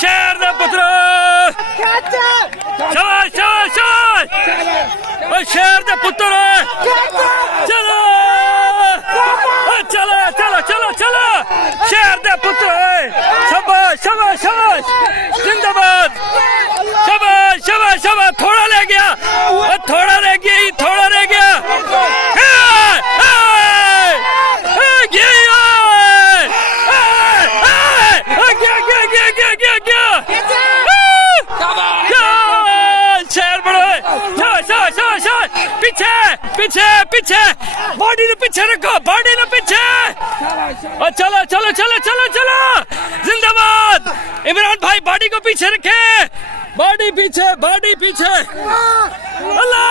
शहर दे पुत्रो शाबाश शाबाश शाबाश ओ शहर दे पुत्र चलो चलो चलो चलो चलो शहर दे पुत्र शाबाश शाबाश शाबाश जिंदाबाद शाबाश शाबाश शाबाश थोड़ा रह गया थोड़ा रह गया थोड़ा रह गया पीछे पीछे पीछे बॉडी ने पीछे रखो बॉडी ने पीछे चलो चलो चलो चलो चलो जिंदाबाद इमरान भाई बॉडी को पीछे रखे बॉडी पीछे अल्लाह